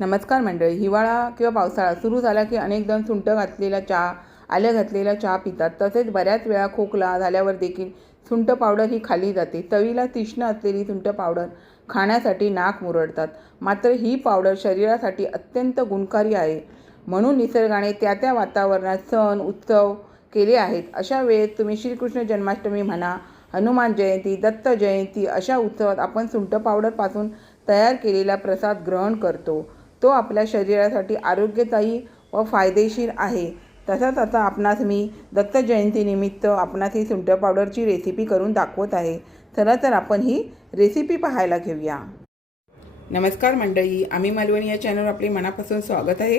नमस्कार मंडळी. हिवाळा किंवा पावसाळा सुरू झाला की अनेक जण सुंठ घातलेला चहा, आलं घातलेला चहा पितात. तसेच बऱ्याच वेळा खोकला झाल्यावर देखील सुंठ पावडर ही खाल्ली जाते. चवीला तीक्ष्ण असलेली सुंठ पावडर खाण्यासाठी नाक मुरडतात. मात्र ही पावडर शरीरासाठी अत्यंत गुणकारी आहे. म्हणून निसर्गाने त्या त्या वातावरणात सण उत्सव केले आहेत. अशा वेळेत तुम्ही श्रीकृष्ण जन्माष्टमी म्हणा, हनुमान जयंती, दत्त जयंती अशा उत्सवात आपण सुंठ पावडरपासून तयार केलेला प्रसाद ग्रहण करतो. तो आपल्या शरीरासाठी आरोग्यदायी व फायदेशीर आहे. तसंच आता आपणास मी दत्त जयंतीनिमित्त आपणास ही सुंठ पावडरची रेसिपी करून दाखवत आहे. चला तर आपण ही रेसिपी पाहायला घेऊया. नमस्कार मंडळी, आम्ही मालवणी या चॅनलवर आपले मनापासून स्वागत आहे.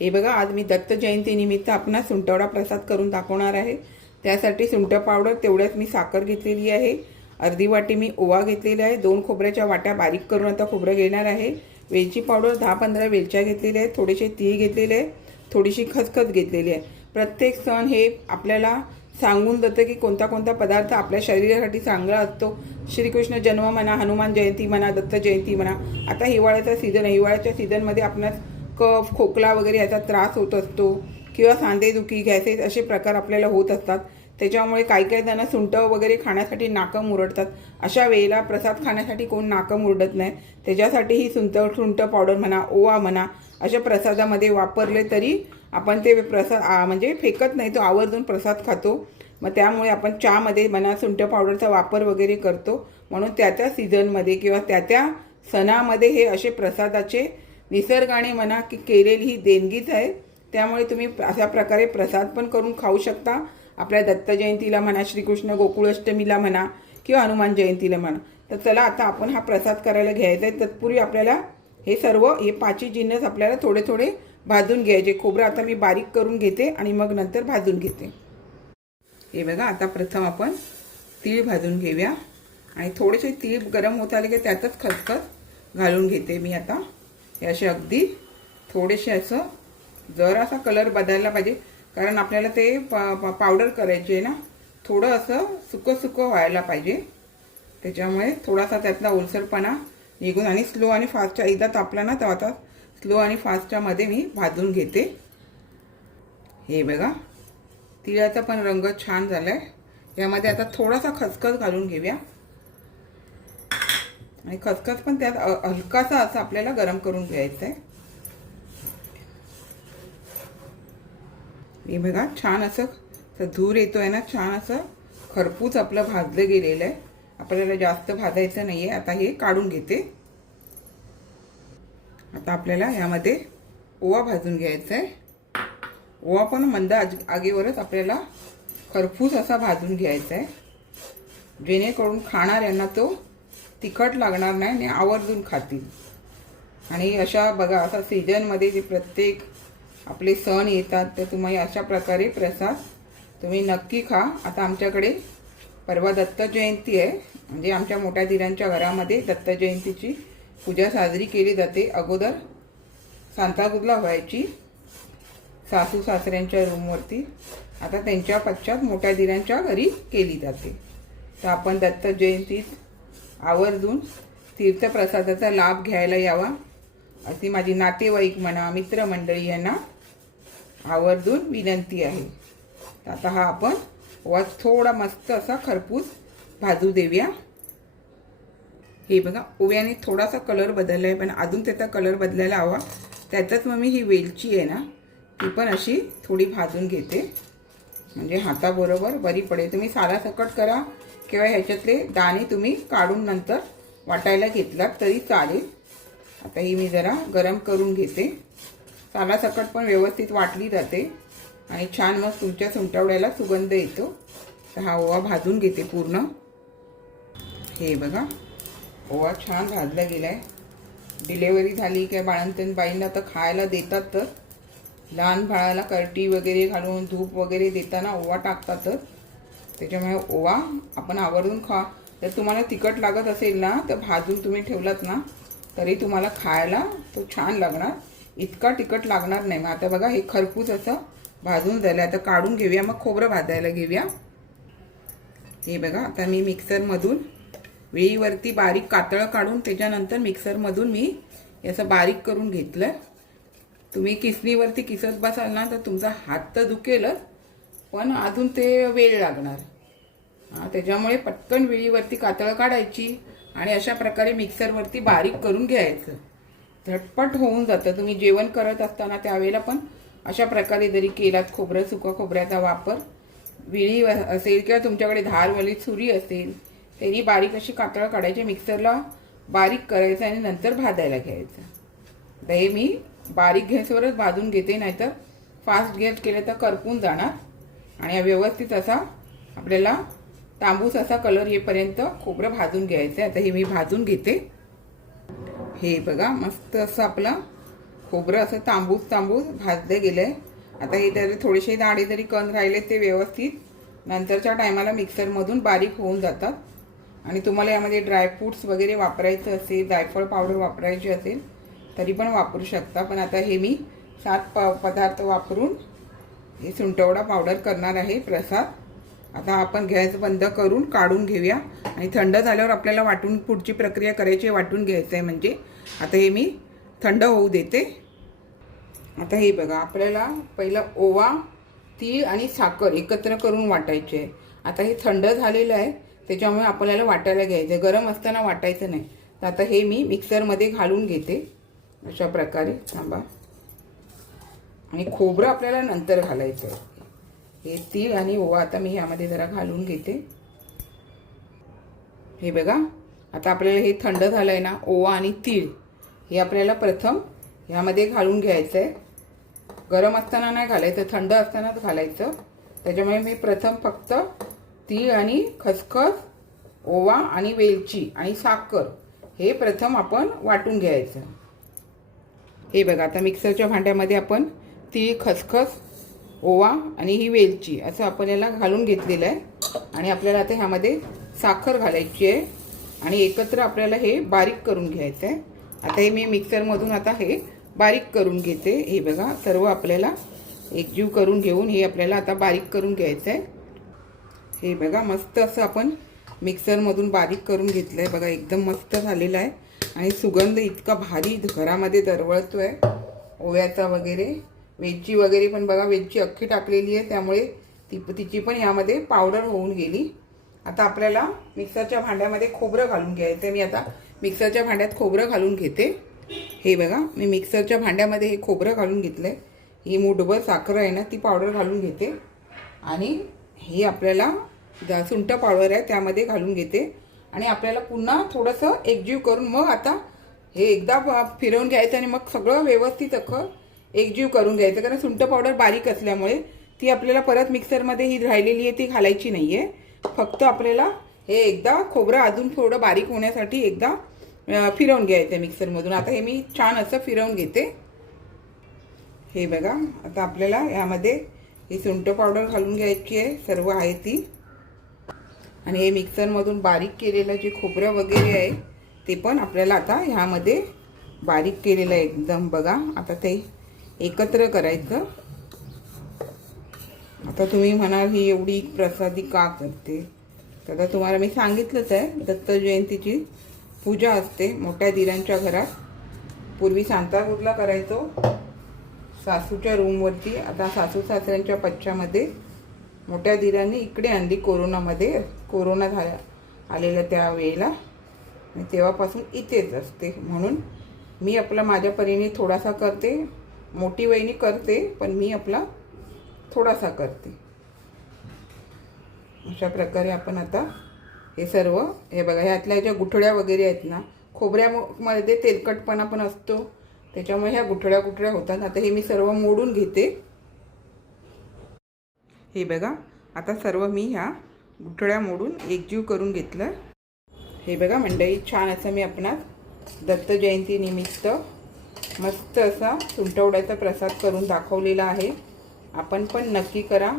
हे बघा, आज मी दत्त जयंतीनिमित्त आपणास सुंठवडा प्रसाद करून दाखवणार आहे. त्यासाठी सुंठ पावडर तेवढ्याच मी साखर घेतलेली आहे. अर्धी वाटी मी ओवा घेतलेला आहे. 2 खोबऱ्याच्या वाट्या बारीक करून आता खोबरं घेणार आहे. वेलची पावडर 10-15 वेलच्या घेतलेल्या आहेत. थोडेसे तीळ घेतलेले आहे. थोडीशी खसखस घेतलेली आहे. प्रत्येक सण हे आपल्याला सांगून देतं की कोणता कोणता पदार्थ आपल्या शरीरासाठी चांगला असतो. श्रीकृष्ण जन्म म्हणा, हनुमान जयंती म्हणा, दत्त जयंती म्हणा. आता हिवाळ्याचा सीझन आहे. हिवाळ्याच्या सीझनमध्ये आपणास कफ, खोकला वगैरे याचा त्रास होत असतो किंवा सांधेदुखी, गॅसेस असे प्रकार आपल्याला होत असतात. त्याच्यामुळे काही जण सुंठ वगैरे खाण्यासाठी नाकं मुरडतात. अशा वेळेला प्रसाद खाण्यासाठी कोण नाकं मुरडत नाही. त्याच्यासाठी ही सुंठ पावडर म्हणा, ओवा म्हणा अशा प्रसादामध्ये वापरले तरी आपण ते प्रसाद म्हणजे फेकत नाही, तो आवर्जून प्रसाद खातो. मग त्यामुळे आपण चहामध्ये म्हणा सुंठ पावडरचा वापर वगैरे करतो. म्हणून त्या सीझनमध्ये किंवा त्या सणामध्ये हे असे प्रसादाचे निसर्गाने म्हणा की केलेली ही देणगीच आहे. त्यामुळे तुम्ही अशा प्रकारे प्रसाद पण करून खाऊ शकता. आपल्या दत्त जयंतीला म्हणा, श्रीकृष्ण गोकुळाष्टमीला म्हणा किंवा हनुमान जयंतीला म्हणा. तर चला आता आपण हा प्रसाद करायला घ्यायचा आहे. तत्पूर्वी आपल्याला हे 5 जिन्नस आपल्याला थोडे थोडे भाजून घ्यायचे. खोबरं आता मी बारीक करून घेते आणि मग नंतर भाजून घेते. हे बघा, आता प्रथम आपण तीळ भाजून घेऊया आणि थोडेसे तीळ गरम होत आले की त्यातच खसखस घालून घेते मी. आता हे असे अगदी थोडेसे असं जरासा कलर बदलला पाहिजे, कारण आपल्याला ते पावडर करायची आहे ना. थोडं असं सुकं व्हायला पाहिजे. त्याच्यामुळे थोडासा त्यातला ओलसरपणा निघून आणि स्लो आणि फास्टच्या एकदा तापला ना तर आता स्लो आणि फास्टच्या मध्ये मी भाजून घेते. हे बघा, तिळाचा पण रंग छान झालाय. यामध्ये आता थोडासा खसखस घालून घेऊया आणि खसखस पण त्यात हलकासा असं आपल्याला गरम करून घ्यायचं आहे. हे बघा, छान असं धूर येतोय ना, छान असं खरपूस आपलं भाजलं गेलेलं आहे. आपल्याला जास्त भाजायचं नाहीये. आता हे काढून घेते. आता आपल्याला यामध्ये ओवा भाजून घ्यायचा आहे. ओवा पण मंद आगीवरच आपल्याला खरपूस असा भाजून घ्यायचा आहे, जेणेकरून खाणाऱ्यांना तो तिखट लागणार नाही आणि आवर्जून खातील. आणि अशा बघा, असा सीझनमध्ये जे प्रत्येक आपले सण येतात तर तुम्ही अशा प्रकारे प्रसाद तुम्ही नक्की खा. आता आमच्याकडे परवा दत्त जयंती आहे, म्हणजे आमच्या मोठ्या दिरांच्या घरामध्ये दत्त जयंतीची पूजा साजरी केली जाते. अगोदर सांताक्रूजला व्हायची सासू सासऱ्यांच्या रूमवरती, आता त्यांच्या पश्चात मोठ्या दिरांच्या घरी केली जाते. तर आपण दत्त जयंतीत आवर्जून तीर्थप्रसादाचा लाभ घ्यायला यावा अशी माझी नातेवाईक म्हणा, मित्रमंडळी यांना आवर्जून विनंती आहे. आता हा आपण ओवा थोडा मस्त असा खरपूस भाजू देऊया. हे बघा, ओव्याने थोडासा कलर बदलला आहे, पण अजून त्याचा कलर बदलायला हवा. त्यातच मग मी ही वेलची आहे ना, ती पण अशी थोडी भाजून घेते, म्हणजे हाताबरोबर बरी पडेल. तुम्ही सालासकट करा किंवा ह्याच्यातले दाणे तुम्ही काढून नंतर वाटायला घेतलात तरी चालेल. आता ही मी जरा गरम करून घेते. सालासकट पण व्यवस्थित वाटली जाते आणि छान मग तुमच्या सुंठवड्याला सुगंध येतो. तर हा ओवा भाजून घेते पूर्ण. हे बघा, ओवा छान भाजला गेला आहे. डिलेवरी झाली की बाळंतीण बाईंना तर खायला देतातच. लहान बाळाला करटी वगैरे घालून धूप वगैरे देताना ओवा टाकतातच. त्याच्यामुळे ओवा आपण आवर्जून खा. जर तुम्हाला तिखट लागत असेल ना तर भाजून तुम्ही ठेवलात ना तरी तुम्हाला खायला तो छान लागणार. इतका तिखट लागणार नाही. मग आता बघा, हे खरपूस असं भाजून झालं. आता काढून घेऊया, मग खोबरं भाजायला घेऊया. हे बघा, आता मी मिक्सरमधून वेळीवरती बारीक कातळं काढून त्याच्यानंतर मिक्सरमधून मी हे असं बारीक करून घेतलं. तुम्ही किसणीवरती किसत बसाल ना तर तुमचा हात तर दुखेलच, पण अजून ते वेळ लागणार. त्याच्यामुळे पटकन विळीवरती कातळ काढायची आणि अशा प्रकारे मिक्सरवरती बारीक करून घ्यायचं. झटपट होऊन जातं. तुम्ही जेवण करत असताना त्यावेळेला पण अशा प्रकारे जरी केलात, सुका खोबऱ्याचा वापर, विळी असेल किंवा तुमच्याकडे धारवाली सुरी असेल, त्यांनी बारीक अशी कातळ काढायची, मिक्सरला बारीक करायचं आणि नंतर भाजायला घ्यायचं. तर हे मी बारीक गॅसवरच भाजून घेते, नाहीतर फास्ट गॅस केलं तर करपून जाणार. आणि व्यवस्थित असा आपल्याला तांबूस असा कलर येईपर्यंत खोबरं भाजून घ्यायचं. आता हे मी भाजून घेते. हे बघा मस्त असं आपलं खोबरं असं तांबूस भाजलं गेलंय. आता हे जर थोडेसे दाणे जरी कण राहिले ते व्यवस्थित नंतरच्या टायमाला मिक्सरमधून बारीक होऊन जातात. आणि तुम्हाला यामध्ये ड्रायफ्रूट्स वगैरे वापरायचं असेल, जायफळ पावडर वापरायची असेल तरी पण वापरू शकता. पण आता हे मी 7 पदार्थ वापरून हे सुंठवडा पावडर करणार आहे प्रसाद. आता आपण गॅस बंद करून काढून घेऊया आणि थंड झाल्यावर आपल्याला वाटून पुढची प्रक्रिया करायची, वाटून घ्यायचं आहे. म्हणजे आता हे मी थंड होऊ देते. आता हे बघा, आपल्याला पहिलं ओवा, तीळ आणि साखर एकत्र करून वाटायचे आहे. आता हे थंड झालेलं आहे, त्याच्यामुळे आपल्याला वाटायला घ्यायचं. गरम असताना वाटायचं नाही. तर आता हे मी मिक्सरमध्ये घालून घेते अशा प्रकारे. थांबा. आणि खोबरं आपल्याला नंतर घालायचं आहे. हे तीळ आणि ओवा आता मी ह्यामध्ये जरा घालून घेते. हे बघा, आता आपल्याला हे थंड झालं आहे ना, ओवा आणि तीळ हे आपल्याला प्रथम ह्यामध्ये घालून घ्यायचं आहे. गरम असताना नाही घालायचं, थंड असतानाच घालायचं. त्याच्यामुळे मी प्रथम फक्त तीळ आणि खसखस, ओवा आणि वेलची आणि साखर हे प्रथम आपण वाटून घ्यायचं. हे बघा, आता मिक्सरच्या भांड्यामध्ये आपण तीळ, खसखस, ओवा आणि ही वेलची असं आपल्याला घालून घेतलेलं आहे. आणि आपल्याला आता ह्यामध्ये साखर घालायची आहे आणि एकत्र आपल्याला हे बारीक करून घ्यायचं आहे. आता हे मी मिक्सरमधून आता हे बारीक करून घेते. हे बघा, सर्व आपल्याला एकजीव करून घेऊन हे आपल्याला आता बारीक करून घ्यायचं आहे. हे बघा, मस्त असं आपण मिक्सरमधून बारीक करून घेतलं आहे. बघा, एकदम मस्त झालेलं आहे आणि सुगंध इतका भारी घरामध्ये दरवळतो आहे ओव्याचा वगैरे. वेलची वगैरे पण बघा, वेलची अख्खी टाकलेली आहे, त्यामुळे तिची पण यामध्ये पावडर होऊन गेली. आता आपल्याला मिक्सरच्या भांड्यामध्ये खोबरं घालून घ्यायचं. मी आता मिक्सरच्या भांड्यात खोबरं घालून घेते. हे बघा, मी मिक्सरच्या भांड्यामध्ये हे खोबरं घालून घेतलं आहे. ही मूठभर साखर आहे ना, ती पावडर घालून घेते. आणि ही आपल्याला सुंठ पावडर आहे त्यामध्ये घालून घेते. आणि आपल्याला पुन्हा थोडंसं एकजीव करून मग आता हे एकदा फिरवून घ्यायचं आणि मग सगळं व्यवस्थित अख्खं एकजीव करून घ्यायचं. कारण सुंठ पावडर बारीक असल्यामुळे ती आपल्याला परत मिक्सरमध्ये ही राहिलेली आहे ती घालायची नाही आहे. फक्त आपल्याला हे एकदा खोबरं अजून थोडं बारीक होण्यासाठी एकदा फिरवून घ्यायचं आहे मिक्सरमधून. आता हे मी छान असं फिरवून घेते. हे बघा, आता आपल्याला यामध्ये ही सुंठ पावडर घालून घ्यायची आहे, सर्व आहे ती. आणि हे मिक्सरमधून बारीक केलेलं जे खोबरं वगैरे आहे ते पण आपल्याला आता ह्यामध्ये बारीक केलेलं आहे एकदम. बघा, आता ते एकत्र करायचं. आता तुम्ही म्हणाल ही एवढी प्रसादी का करते, तर आता तुम्हाला मी सांगितलंच आहे, दत्त जयंतीची पूजा असते मोठ्या दिरांच्या घरात. पूर्वी सांताक्रूजला करायचो सासूच्या रूमवरती. आता सासू सासऱ्यांच्या पश्चामध्ये मोठ्या दिरांनी इकडे आणली कोरोनामध्ये. कोरोना आलेला त्यावेळेला आणि तेव्हापासून इथेच असते. म्हणून मी आपला माझ्या परीने थोडासा करते. मोठी वहिनी करते पण मी आपला थोडासा करते. अशा प्रकारे आपण आता हे सर्व, हे बघा, ह्यातल्या ज्या गुठळ्या वगैरे आहेत ना, खोबऱ्यामध्ये तेलकटपणा पण असतो, त्याच्यामुळे ह्या गुठळ्या होतात. आता हे मी सर्व मोडून घेते. हे बघा, आता सर्व मी ह्या गुठळ्या मोडून एकजीव करून घेतलं. हे बघा मंडळी, छान असं मी आपणास दत्त जयंतीनिमित्त मस्त असा सुंठवड्याचा प्रसाद करून दाखवलेला आहे. आपण पण नक्की करा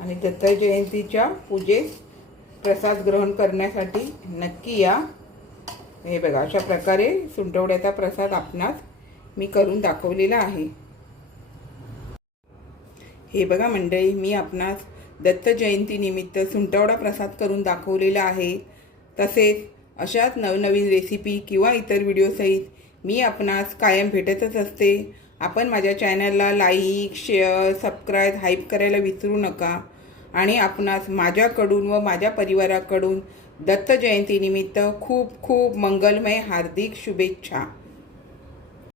आणि दत्त जयंतीच्या पूजेत प्रसाद ग्रहण करण्यासाठी नक्की या. हे बघा, अशा प्रकारे सुंठवड्याचा प्रसाद आपणास मी करून दाखवलेला आहे. हे बघा मंडळी, मी आपणास दत्त जयंतीनिमित्त सुंठवडा प्रसाद करून दाखवलेला आहे. तसेच अशाच नवनवीन रेसिपी किंवा इतर व्हिडिओसहित मी आपणास कायम भेटतच असते. आपण माझ्या चॅनलला लाईक, शेअर, सबस्क्राईब, हाईप करायला विसरू नका. आणि आपणास माझ्याकडून व माझ्या परिवाराकडून दत्त जयंतीनिमित्त खूप खूप मंगलमय हार्दिक शुभेच्छा.